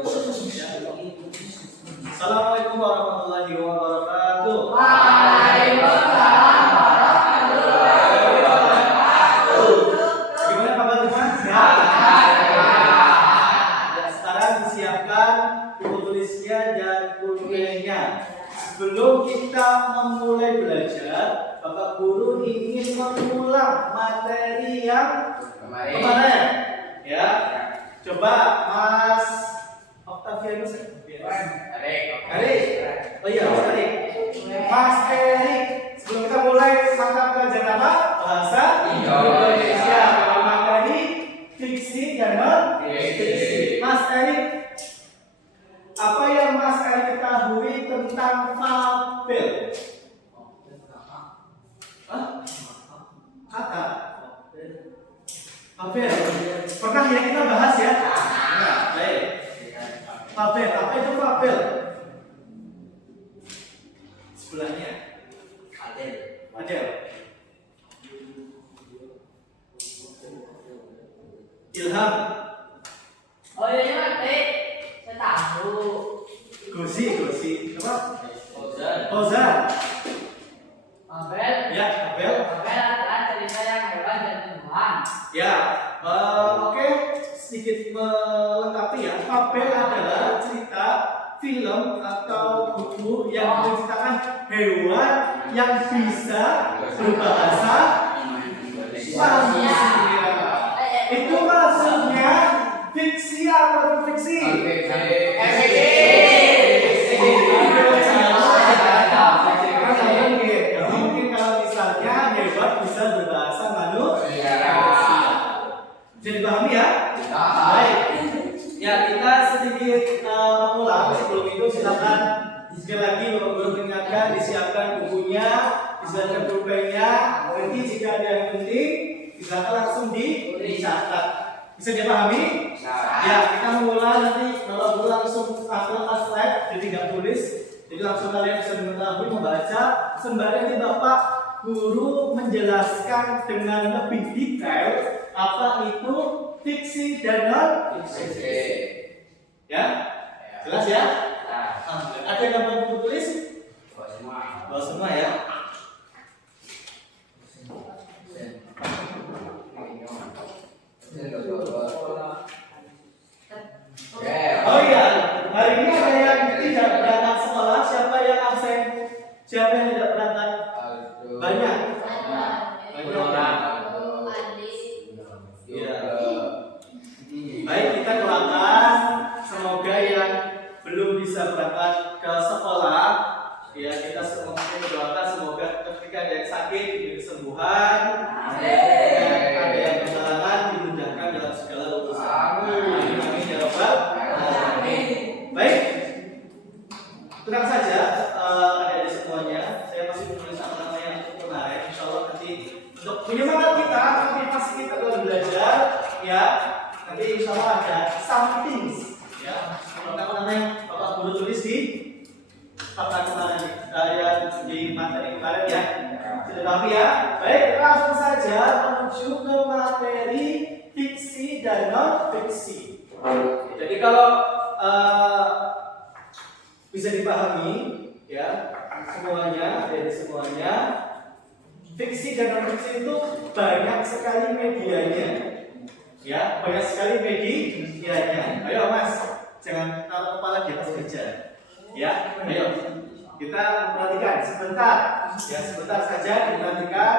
Assalamualaikum warahmatullahi wabarakatuh. Waalaikumsalam warahmatullahi wabarakatuh. Gimana kabar teman? Sehat? Sekarang disiapkan buku tulisnya dan pulpennya. Sebelum kita memulai belajar, Bapak Guru ingin mengulang materi yang kemarin. Ya, coba Mas Octavianus. Erik. Oh iya, Mas Erik. Mas Erik, sebelum kita mulai mata pelajaran apa? Bahasa Indonesia. Materi fiksi dan non-fiksi. Mas Erik, apa yang Mas Erik ketahui tentang fabel? Kata fabel. Pernah ya kita bahas ya? Nah, baik. Fabel, apa itu fabel? Sebelahnya Adel. Ilham. Oh iya mati, saya tahu. Gosi. Apa? Fauzan. Fabel. Ya, fabel. Fabel adalah cerita yang hebat dan ilmuwan. Ya, oke. Sedikit melengkapi ya. Fabel adalah cerita, film atau buku yang menceritakan hewan yang bisa berbahasa manusia. Itu maksudnya fiksi atau non fiksi? Mungkin kalau misalnya hewan bisa berbahasa manusia. Bisa dipahami ya? Baik. Ya, kita sedikit mengulang. Sebelum itu silakan sekali lagi Bapak Guru ingatkan disiapkan bukunya, disiapkan pulpennya. Nanti jika ada yang penting, silakan langsung dicatat. Bisa dipahami? Ya, kita mengulang nanti Bapak Guru langsung upload slide, jadi nggak tulis. Jadi langsung kalian bisa mengetahui membaca sembari nanti Bapak Guru menjelaskan dengan lebih detail apa itu fiksi dan non-fiksi. Ya? Jelas ya? Ada yang mau tulis? Bawa semua ya. Oh iya, hari ini ada yang tidak berangkat sekolah. Siapa yang absen? Siapa yang tidak berangkat? Banyak. Ya. Baik, kita doakan semoga yang belum bisa berangkat ke sekolah, ya kita semoga doakan semoga ketika ada yang sakit diberi kesembuhan, ada yang kehalangan dimudahkan dalam segala urusan. Amin ya rabbal alamin. Baik, tenang saja, adik-adik semuanya. Saya masih menulis nama yang kemarin. Insya Allah nanti untuk penyemangat kita, motivasi kita dalam belajar, ya. Nanti insya Allah ada something, ya. Nama yang Bapak Guru tulis di papan kemarin, di materi kemarin ya. Sudah paham ya? Baik, langsung saja menuju ke materi fiksi dan non-fiksi. Jadi kalau bisa dipahami, ya semuanya, dari semuanya, fiksi dan non-fiksi itu banyak sekali medianya. Ya, banyak sekali medianya. Ayo Mas, jangan taruh kepala di atas meja. Ya, ayo kita perhatikan sebentar. Ya, sebentar saja diperhatikan.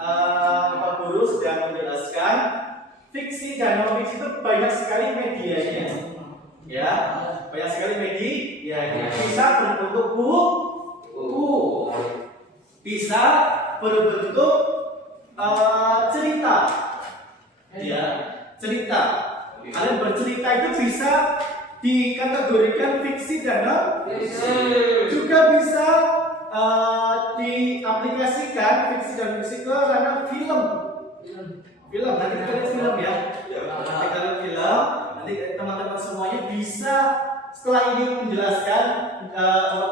Bapak Guru sedang menjelaskan fiksi dan non-fiksi itu banyak sekali medianya. Ya, banyak sekali medianya. Bisa berbentuk buku, bisa berbentuk cerita. Ya, cerita. Kalian bercerita itu bisa dikategorikan fiksi dan non-fiksi. Juga bisa diaplikasikan fiksi dan fiksi ke ranah film. Nanti kita lihat film ya. Nanti kita lihat film. Nanti teman-teman semuanya bisa setelah ini menjelaskan,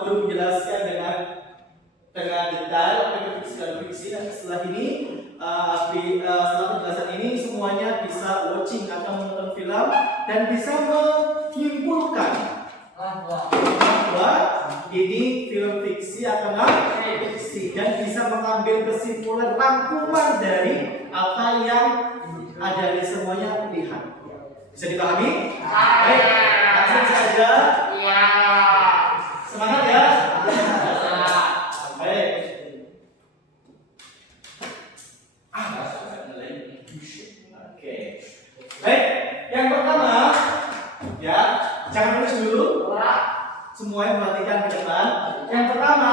Guru menjelaskan dengan detail apa itu fiksi dan fiksi. Dan setelah ini setelah penjelasan ini semuanya bisa watching atau menonton film dan bisa menyimpulkan non-fiksi dan bisa mengambil kesimpulan rangkuman dari apa yang ada di semuanya lihat. Bisa dipahami? Baik, langsung saja. Semangat ya. Baik. Oke. Baik, yang pertama ya, jangan nulis dulu. Semuanya perhatikan ke depan. Yang pertama,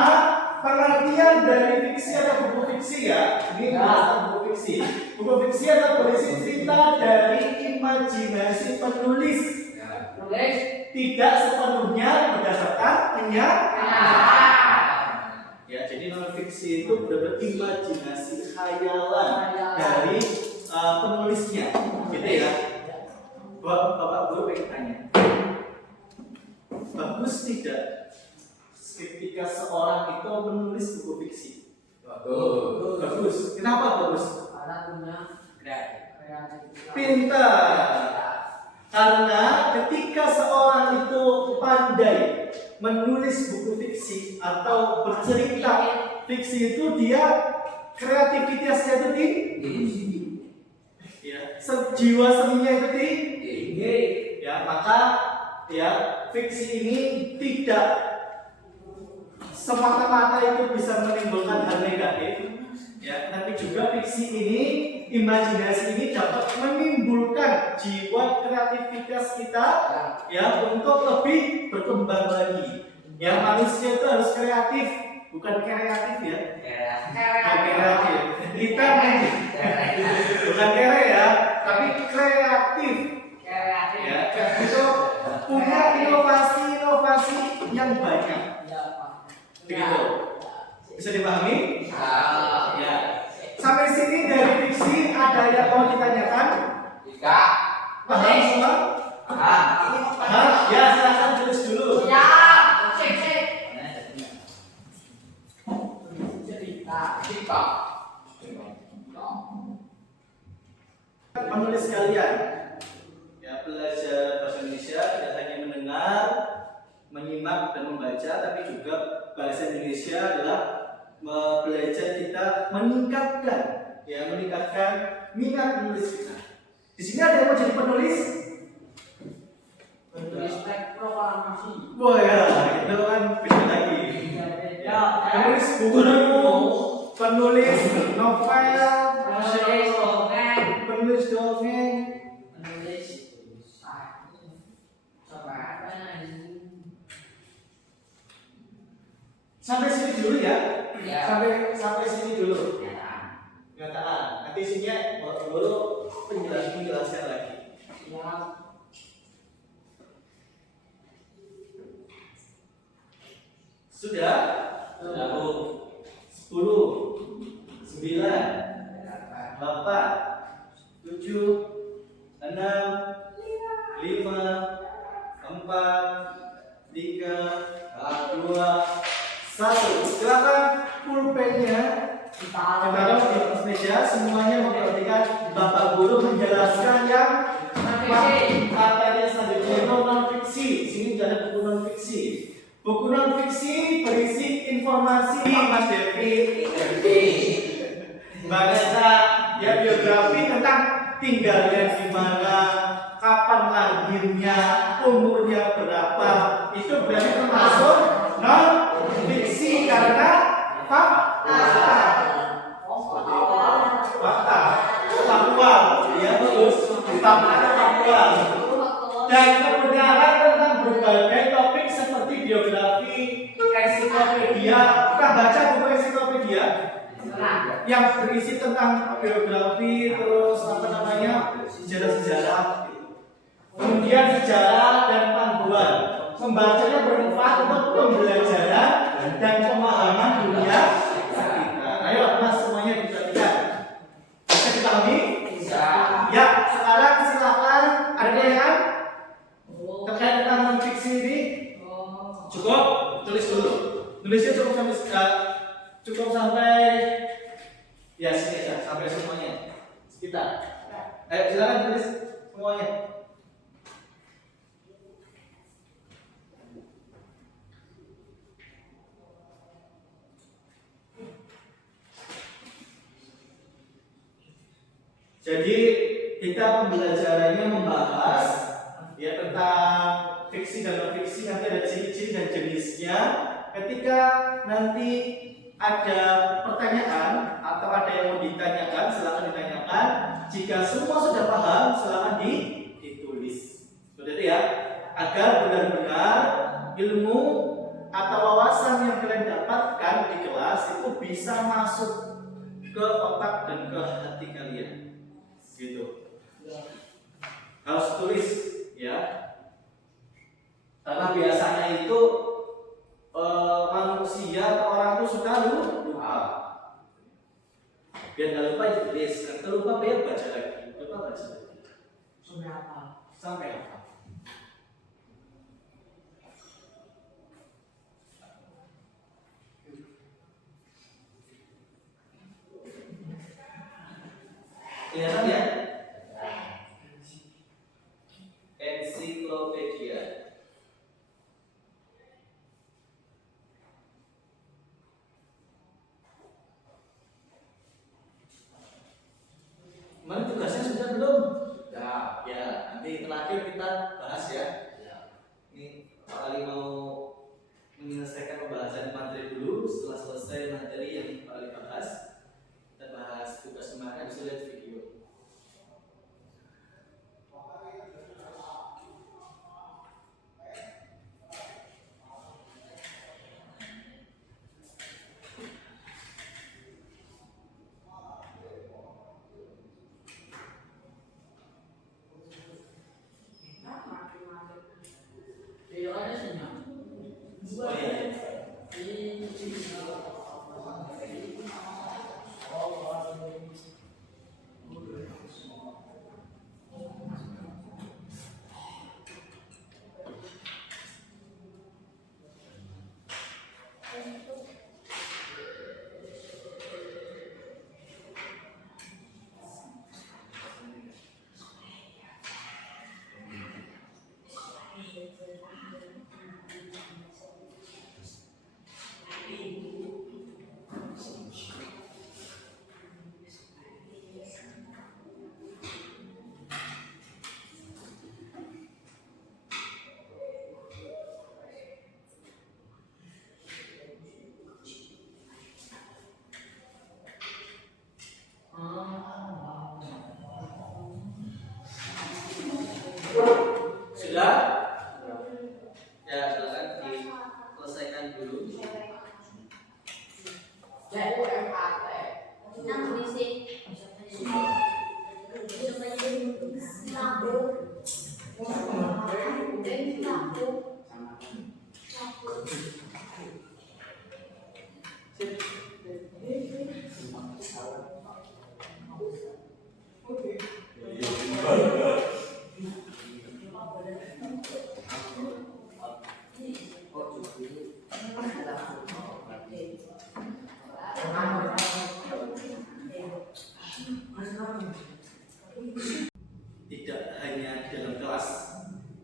pengertian dari fiksi atau buku fiksi ya. Ini berdasarkan buku fiksi. Buku fiksi atau berisi cerita dari imajinasi penulis. Tidak sepenuhnya berdasarkan kenyataan. Ya, jadi non fiksi itu benar-benar imajinasi khayalan dari penulisnya. Gitu ya. Bapak Guru pengen tanya. Bagus tidak ketika seorang itu menulis buku fiksi? Bagus. Kenapa bagus? Pintar. Karena ketika seorang itu pandai menulis buku fiksi atau bercerita fiksi itu dia kreativitasnya itu tinggi. Ya, jiwa seninya itu tinggi. Ya, maka ya fiksi ini tidak semata-mata itu bisa menimbulkan hal negatif ya, tapi juga fiksi ini, imajinasi ini dapat menimbulkan jiwa kreativitas kita ya untuk lebih berkembang lagi ya. Manusia itu harus kreatif, bukan kreatif ya, kreatif kita bukan kere ya, tapi kreatif ya, itu punya inovasi yang banyak. Begitu. Bisa dipahami? Ya. Sampai sini dari fiksi ada yang mau ditanyakan? Paham semua? Paham? Ya, silakan tulis dulu. Penulis kalian ya, belajar bahasa Indonesia tidak hanya mendengar, menyimak dan membaca, tapi juga bahasa Indonesia adalah belajar kita meningkatkan minat menulis kita. Di sini ada yang mau jadi penulis? Wah ya, itu kan beda lagi. Penulis buku, penulis novel, penulis dongeng. Sampai sini dulu ya. Sampai sini dulu. Kenyataan. Nanti isinya dulu penjelasan lagi. Sudah? 10, 9, 8, 7, 6, 5, 4, 3, 2, 1. Silakan pulpennya ditaruh di atas meja. Semuanya memperhatikan Bapak Guru menjelaskan yang katanya selanjutnya itu non fiksi. Sini juga ada buku non fiksi. Buku non fiksi berisi informasi Mas Devi, Mbak Nesa, ya biografi tentang tinggalnya di mana, kapan lahirnya, umurnya berapa. Itu berarti termasuk non fiksi karena fakta, faktual, ya terus faktual. Dan kebenaran tentang berbagai topik seperti biografi, ensiklopedia. Kita baca buku ensiklopedia yang berisi tentang biografi, terus sejarah-sejarah. Kemudian sejarah dan panduan. Membacanya bermanfaat untuk pembelajaran dan pemahaman dunia sekitar. Ayo mas semuanya diperhatikan. Bisa dipahami? Bisa. Ya, sekarang silakan ada pertanyaan terkait tentang non fiksi ini. Cukup, tulis dulu. Tulisnya cukup sampai ya sini aja, sampai semuanya. Kita. Ayo silakan tulis semuanya. Jadi kita pembelajarannya membahas ya tentang fiksi dan non fiksi, nanti ada ciri-ciri dan jenisnya. Ketika nanti ada pertanyaan atau ada yang mau ditanyakan, silakan ditanyakan. Jika semua sudah paham, silakan ditulis. Seperti itu ya, agar benar-benar ilmu atau wawasan yang kalian dapatkan di kelas itu bisa masuk ke otak dan ke hati kalian. Gitu. Harus tulis ya. Karena biasanya itu manusia atau orang itu suka lupa. Biar nggak lupa ditulis. Kalau lupa biar baca lagi. Lupa baca lagi. Sampai apa? Sampai apa? Kelihatan ya? Ensiklopedia. Kemarin tugasnya sudah belum? Sudah. Ya, nanti terakhir kita bahas ya. Ini Pak Ali mau menyelesaikan pembahasan materi dulu. Setelah selesai materi yang Pak Ali bahas, kita bahas tugas kemarin, bisa lihat video. Videonya senyum. Oh iya. Sudah? Ya, silakan diselesaikan dulu. Tidak hanya di dalam kelas,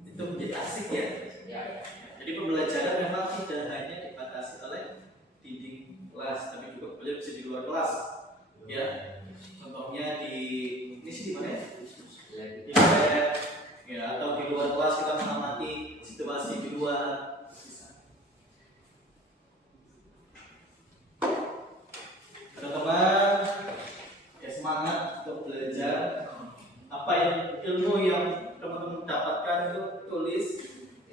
itu menjadi asik ya. Jadi pembelajaran memang tidak hanya dibatasi oleh dinding kelas, tapi juga belajar bisa di luar kelas. Ya, contohnya di ini sih di mana ya? Di lab, ya, atau di luar kelas kita mengamati situasi di luar. Teman-teman, ya semangat untuk belajar. Apa yang ilmu yang teman-teman dapatkan itu tulis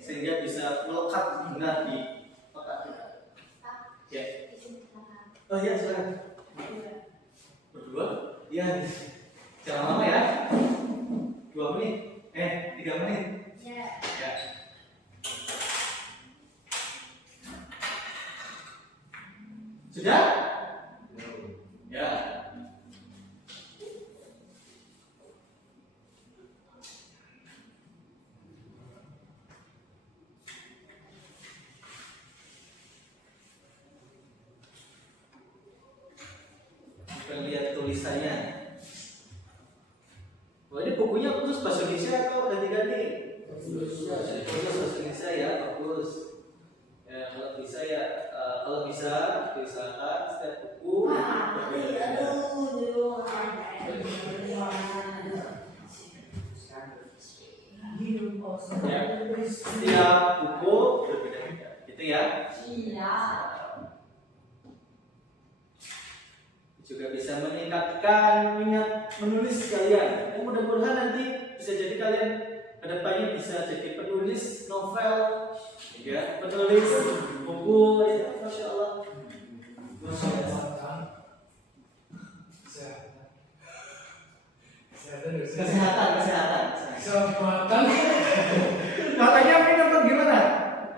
sehingga bisa melekat benar di otak kita. Ya. Oh ya, silakan. Berdua? Iya. Jangan lama ya. 2 menit. 3 menit. Ya. Sudah? Ya. Kita lihat tulisannya. Wah, ini bukunya khusus bahasa Indonesia atau ganti-ganti? Khusus bahasa Indonesia ya, bagus. Ya, kalau bisa ya, kalau bisa diusahakan setiap buku berbeda-beda. Ya, setiap buku berbeda-beda, gitu ya. Iya. Juga bisa meningkatkan minat menulis kalian. Dan mudah-mudahan nanti bisa jadi kalian kedepannya bisa jadi penulis novel, ya, penulis buku, ya, masya Allah. Masya Allah. Kesehatan. Matanya mungkin apa gimana?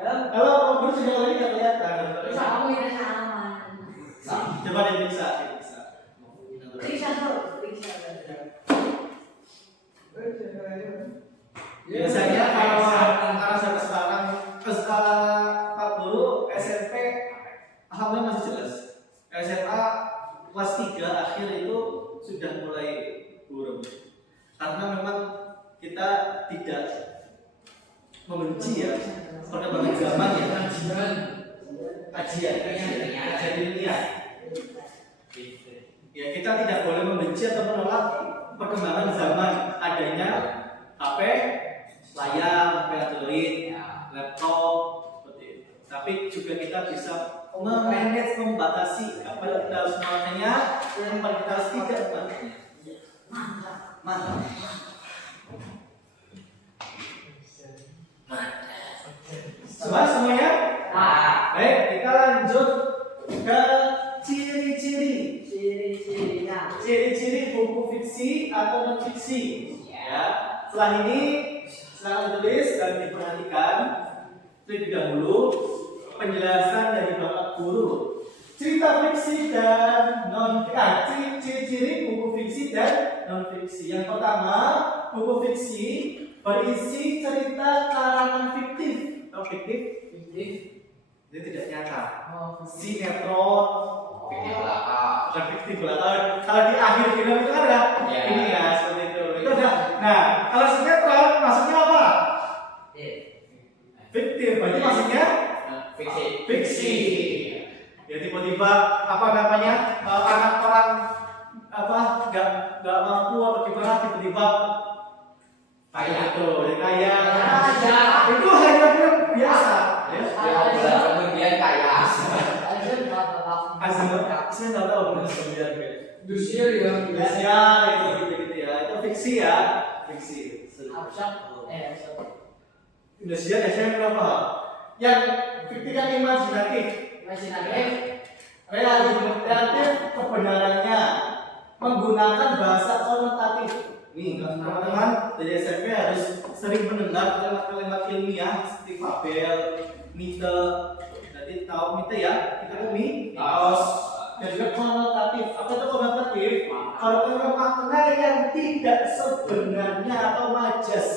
Kalau ngobrol sudah lagi nggak kelihatan. Bisa kamu ini salaman. Coba diperiksa. Periksa dulu. Biasanya kalau anak sampai sekarang Pak Guru SMP alhamdulillah masih jelas. SMA kelas 3 akhir itu sudah mulai burem. Karena memang kita tidak membenci ya perkembangan zaman ya, kajian ilmiah. Ya, kita tidak boleh membenci atau menolak perkembangan zaman, adanya HP, layar, HP Android, laptop, seperti itu. Tapi juga kita bisa memanage, membatasi apa yang kita harus maknanya dan apa yang kita harus tidak maknanya. Mantap. Semuanya? Baik, kita lanjut ke ciri-ciri. Ciri-ciri buku fiksi atau non fiksi. Ya. Setelah ini silakan tulis dan diperhatikan terlebih dahulu penjelasan dari Bapak Guru. Cerita fiksi dan ciri-ciri buku fiksi dan non fiksi. Yang pertama, buku fiksi berisi cerita karangan fiktif. Atau fiktif? Itu tidak nyata. Sinetron, bukan fiktif lah. Kalau di akhir film itu kan ada ini ya seperti itu. Itu ada. Nah, kalau sinetron maksudnya apa? Fiktif. Berarti maksudnya fiksi. Ya tiba-tiba apa namanya anak orang nggak mampu atau gimana tiba-tiba kayak itu kaya. Itu hanya film biasa. Kemudian kaya. Saya nggak tahu kemudian Dusier ya. ya itu gitu ya, itu fiksi ya, fiksi. Indonesia biasanya berapa? Yang fiktif yang imajinatif, relatif kebenarannya, menggunakan bahasa konotatif. Nih teman-teman dari SMP harus sering mendengar kalimat-kalimat ilmiah seperti fabel, mite. Jadi tahu mite ya, kita tuh mitos. Dan juga konotatif. Apa itu konotatif? Kalau kita makna yang tidak sebenarnya atau majas,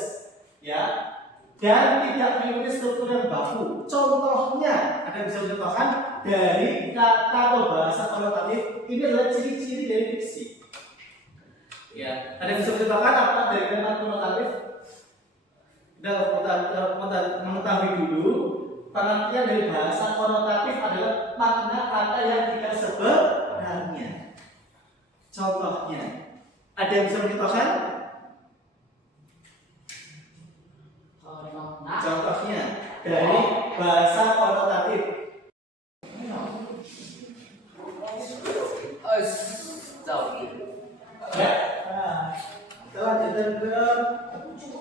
ya, dan tidak memiliki struktur yang baku. Contohnya, ada bisa contohkan dari kata atau bahasa konotatif. Ini adalah ciri-ciri dari fiksi. Ya, ada bisa contohkan apa dari kalimat konotatif? Kita mengetahui dulu. Pengertian dari bahasa konotatif adalah makna kata yang tidak sebenarnya. Contohnya, ada yang bisa mencontohkan? Contohnya dari bahasa konotatif. Ya. Kita lanjutkan ke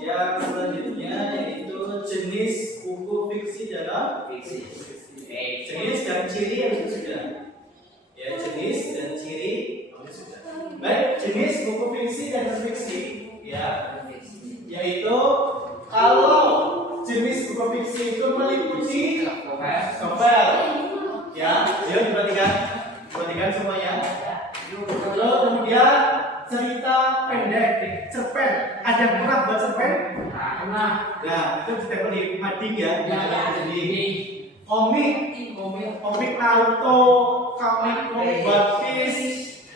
yang selanjutnya yaitu jenis buku fiksi dalam fiksi. Jenis dan ciri yang sudah. Ya, jenis dan ciri yang sudah. Baik, jenis buku fiksi dan non fiksi, ya, yaitu kalau jenis buku fiksi itu meliputi novel, ya, perhatikan semuanya. Lalu kemudian cerita pendek, cerpen. Ada yang pernah buat cerpen? Nah, itu cerpen di mading ya. Jadi komik Naruto, komik One Piece,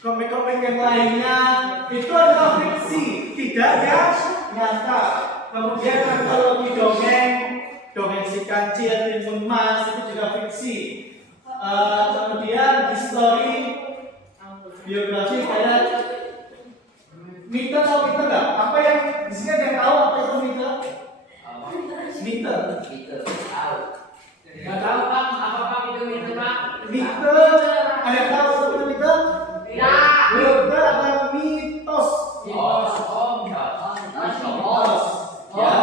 komik-komik yang lainnya itu adalah fiksi, tidak ya nyata. Kemudian antologi dongeng si kancil, timun mas itu juga fiksi. Kemudian histori, biografi kayak Mita tahu Mita nggak? Apa yang di sini ada yang tahu apa itu meter? Meter. Tahu. Nggak tahu Pak, apa Pak itu meter Pak? Meter. Ada yang tahu apa itu meter? Tidak. Meter adalah mitos. Mitos. Mitos. Ya.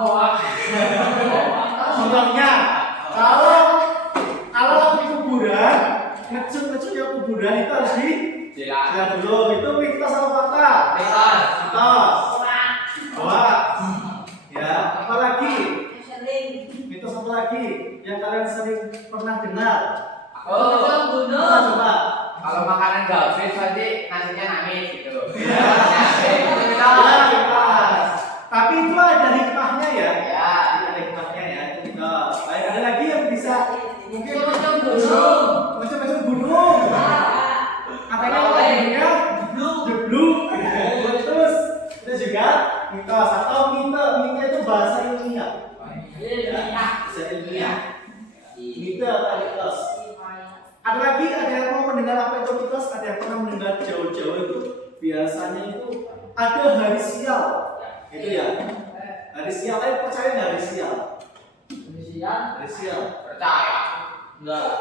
Hoak. Contohnya, kalau di kuburan, ngecun-ngecunnya kuburan itu harus di Jelas. dulu. Itu mitos atau fakta? Mitos. Mitos. Hoak. Ya. Apalagi? Sering. Mitos apa lagi yang kalian sering pernah dengar? Oh, Coba. kalau makanan gratis pasti nasinya nangis gitu. Ya. Itu Ya, mitos. mitos. Tapi itu ada hikmahnya ya. Ya. Ada hikmahnya ya. Itu mitos. Baik, ada lagi yang bisa mungkin Macam gunung. macam-macam gunung. Katanya apa gunungnya? Jeblok. Terus itu juga mitos atau mite. Mite itu bahasa ilmiah. Bahasa ilmiah. Mite atau mitos. Ada lagi, ada yang mau mendengar apa itu mitos? Ada yang pernah mendengar jauh-jauh itu? Biasanya itu ada hari sial, gitu ya. Hari sial, percaya nggak hari sial? Hari sial. Percaya. Enggak.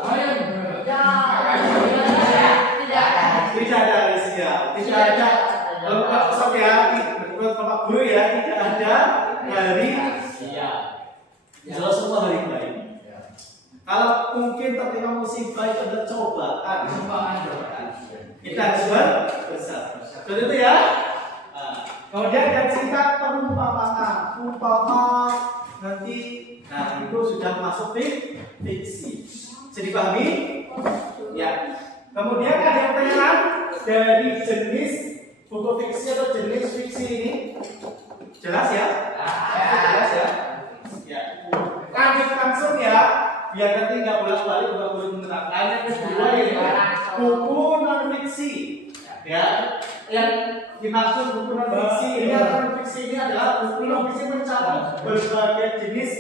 Tidak ada hari sial. Tidak ada. Sob ya, menurut Bapak Guru ya, tidak ada hari jelas semua hari baik. Kalau mungkin tertimpa musibah itu ada cobaan. Kita harus bersabar. Betul itu ya. Kemudian ada singkat perumpamaan. Umpama nanti, nah itu sudah masuk fiksi. Bisa dipahami? Ya. Kemudian ada yang penyelam dari jenis buku fiksi atau jenis fiksi ini. Jelas ya? Jelas ya? Ya. Lanjut langsung ya. Biar nanti nggak bolak-balik bolak-balik menerangkan. Yang kedua ya, buku non fiksi. Ya, yang dimaksud buku non fiksi ini atau non fiksi ini adalah buku non fiksi mencakup berbagai jenis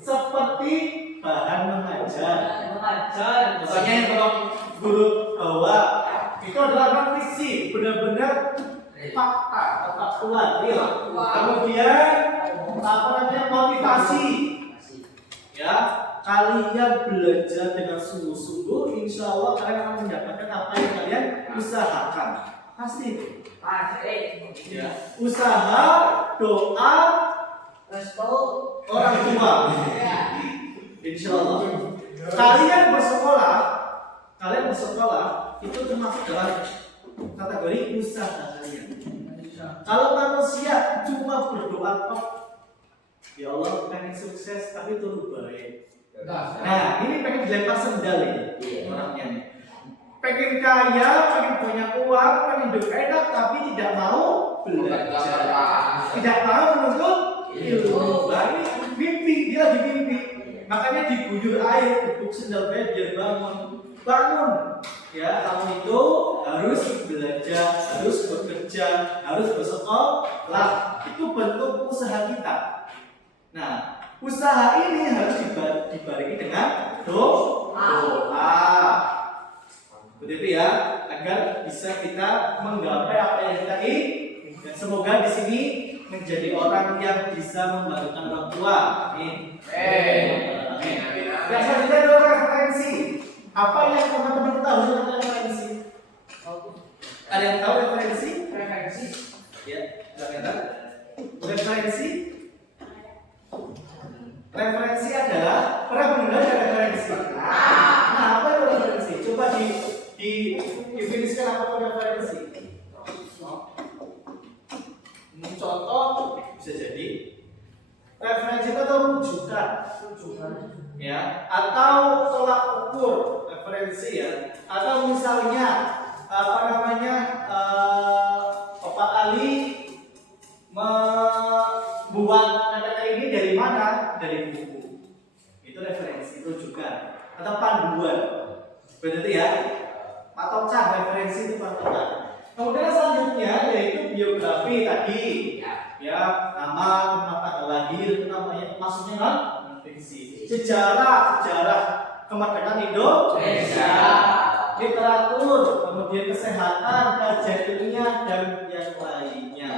seperti bahan mengajar. Misalnya yang kalau guru bawa itu adalah non fiksi, benar-benar fakta atau faktual, real. Kemudian apa namanya motivasi, ya. Kalian belajar dengan sungguh-sungguh, insya Allah kalian akan mendapatkan apa yang kalian usahakan. Pasti. Ya. Usaha, doa, Restu. orang tua. Insya Allah. Kalian bersekolah itu termasuk dalam kategori usaha kalian. Kalau manusia cuma berdoa kok, ya Allah pengen sukses tapi turun baik. Nah, ini pengen dilempar sendal ini orangnya nih. Pengen kaya, pengen banyak uang, pengen hidup enak tapi tidak mau belajar. Tidak mau menuntut ilmu. Nah, ini mimpi, dia lagi mimpi. Makanya diguyur air, gebuk sendal biar bangun. Ya, kamu itu harus belajar, harus bekerja, harus bersekolah. Itu bentuk usaha kita. Nah, usaha ini harus dibarengi dengan doa. Begitu ya, agar bisa kita menggapai apa yang kita inginkan. Semoga di sini menjadi orang yang bisa membantu orang tua. Amin. Yang selanjutnya adalah referensi. Apa yang teman-teman tahu tentang referensi? Ada yang tahu referensi? Ya, silakan. Referensi. Referensi adalah pernah mendengar referensi. Nah, apa itu referensi? Coba definisikan apa itu referensi. Contoh bisa jadi referensi itu adalah rujukan, ya, atau tolak ukur referensi ya, atau misalnya apa namanya Bapak Ali membuat kata ini dari mana? Dari buku. Itu referensi, rujukan atau panduan. Berarti ya, patokan referensi itu patokan. Kemudian selanjutnya yaitu biografi tadi, ya nama, tanggal lahir, itu namanya maksudnya non fiksi. Sejarah kemerdekaan Indonesia, literatur, kemudian kesehatan, kajian ilmiah dan yang lainnya.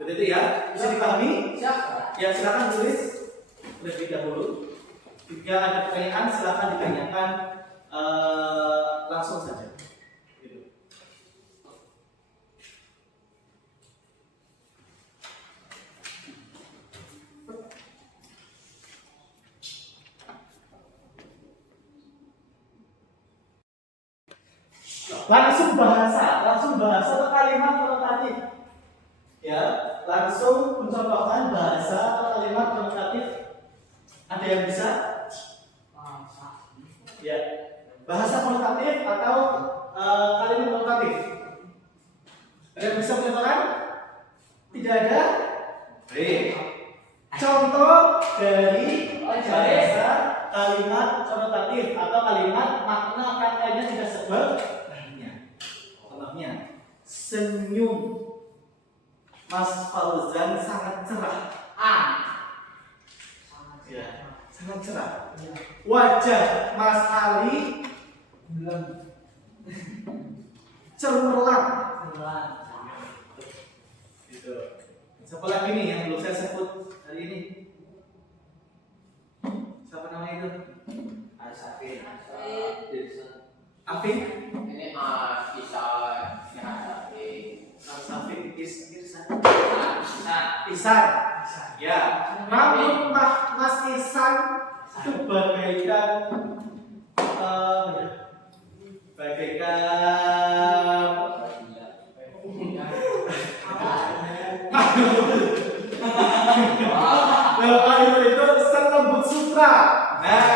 Seperti itu ya. Bisa dipahami? Siap. Ya silakan tulis terlebih dahulu. Jika ada pertanyaan silakan ditanyakan langsung saja. Gitu. Langsung bahasa atau kalimat konotatif. Ya, langsung mencontohkan bahasa atau kalimat konotatif. Ada yang bisa? Ya, bahasa konotatif atau kalimat konotatif. Ada yang bisa mencontohkan? Tidak ada? Baik. Contoh dari bahasa kalimat konotatif atau kalimat makna katanya tidak sebenarnya. Contohnya, senyum Mas Fauzan sangat cerah. Ya, sangat cerah. Wajah Mas Ali cemerlang. Gitu. Siapa lagi nih yang belum saya sebut hari ini? Siapa namanya itu? Asafin. Afin? Ini bisa Asafin Isan. Ya. Namun Mas Isan itu bagaikan itu selembut sutra. Nah,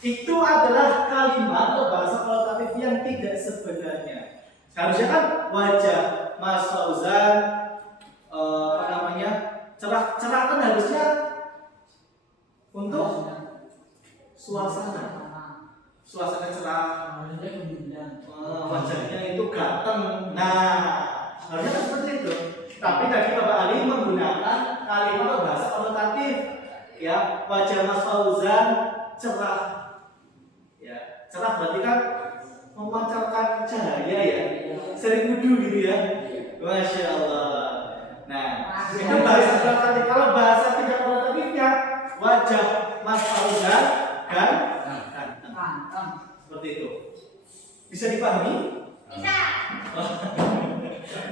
itu adalah kalimat atau bahasa konotatif yang tidak sebenarnya. Seharusnya kan wajah Mas Fauzan cerah kan harusnya untuk suasana cerah, wajahnya itu ganteng. Nah, harusnya kan seperti itu. Tapi tadi Bapak Ali menggunakan kalimat atau bahasa konotatif. Ya, wajah Mas Fauzan cerah. Ya, cerah berarti kan memancarkan cahaya ya. Sering wudu gitu ya. Masya Allah. Nah, itu bahasa konotatif. Kalau bahasa tidak konotatifnya, wajah Mas Fauzan kan seperti itu. Bisa dipahami? Bisa.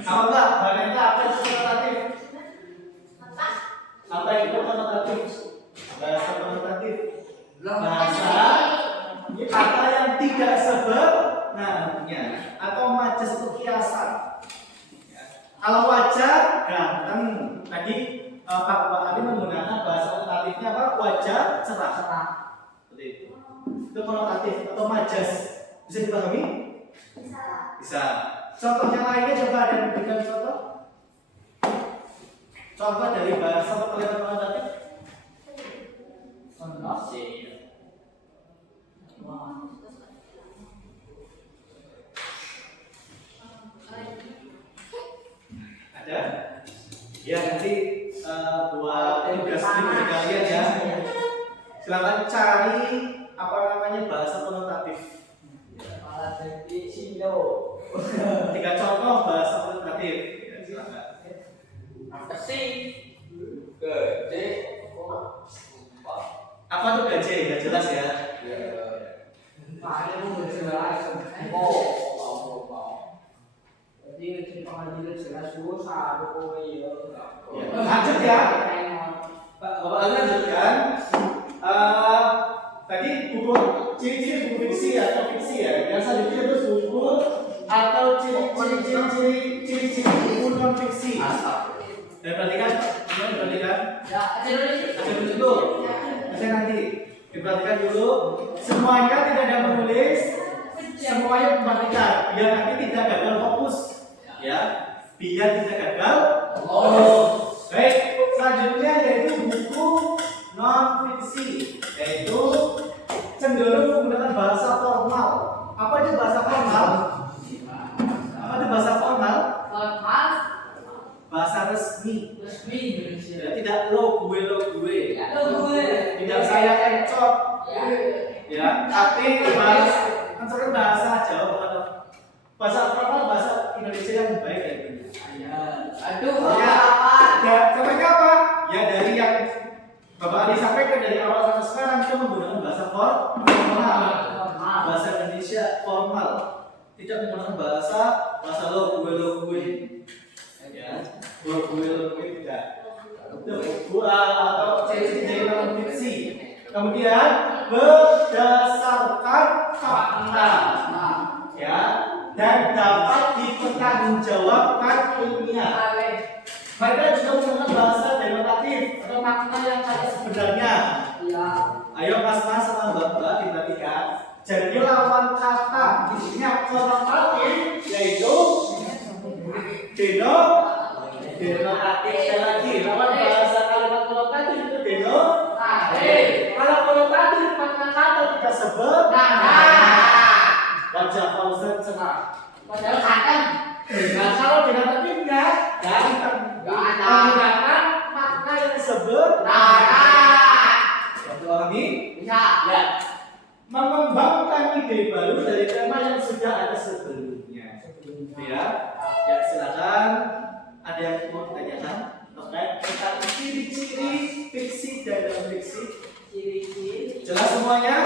Apa enggak? Bagaimana apa itu konotatif? Apa itu konotatif? Bahasa konotatif. Bahasa kata yang tidak sebenarnya atau majas atau kiasan. Kalau wajah ganteng, tadi Pak Ali menggunakan bahasa konotatifnya apa? Wajah cerah. Seperti itu. Itu konotatif atau majas. Bisa dipahami? Bisa. Contoh yang lainnya coba ada yang berikan contoh. Contoh dari bahasa atau kalimat konotatif. Ada? Ya nanti buat tugas bagi kalian ya. Silakan cari apa namanya bahasa konotatif. Tiga contoh bahasa konotatif. Ya, silakan. Apa tuh gaje? Nggak jelas ya. Lanjut ya. Bapak Ali lanjutkan. Tadi buku ciri-ciri buku fiksi atau fiksi ya. Yang selanjutnya itu buku atau ciri-ciri buku non fiksi. Dan perhatikan, aja dulu. Saya nanti diperhatikan dulu. Semuanya tidak ada menulis, semuanya memperhatikan. Biar nanti tidak gagal fokus, ya. Biar tidak gagal fokus. Baik, selanjutnya yaitu buku non fiksi, yaitu cenderung menggunakan bahasa formal. Apa itu bahasa formal? Apa itu bahasa formal? Bahasa resmi. Ya, tidak lo gue. Tidak saya encot. Ya, tapi bahasa Jawa atau bahasa formal, bahasa Indonesia yang baik ya. Bapak Adi sampaikan dari awal sampai sekarang kita menggunakan bahasa formal, bahasa Indonesia formal, tidak menggunakan bahasa lo gue, ya, gue tidak. Gua atau ciri-ciri dalam fiksi. Kemudian berdasarkan fakta, ya, dan dapat dipertanggungjawabkan ilmiah. Mereka juga menggunakan bahasa denotatif atau makna yang kata sebenarnya. Iya. Ayo mas-mas sama mbak-mbak diperhatikan. Jadi lawan kata isinya konotatif yaitu denotatif. Sekali lagi, lawan bahasa kalimat konotatif itu denotatif. Kalau konotatif makna kata kita sebut wajah Fauzan cerah. Padahal kan Nah, kalau denotatifnya menggunakan makna yang disebut ini bisa. ya mengembangkan ide baru dari tema yang sudah ada sebelumnya. Ya, ya silakan. Ada yang mau ditanyakan terkait tentang ciri-ciri fiksi dan non fiksi? Ciri-ciri. Jelas semuanya?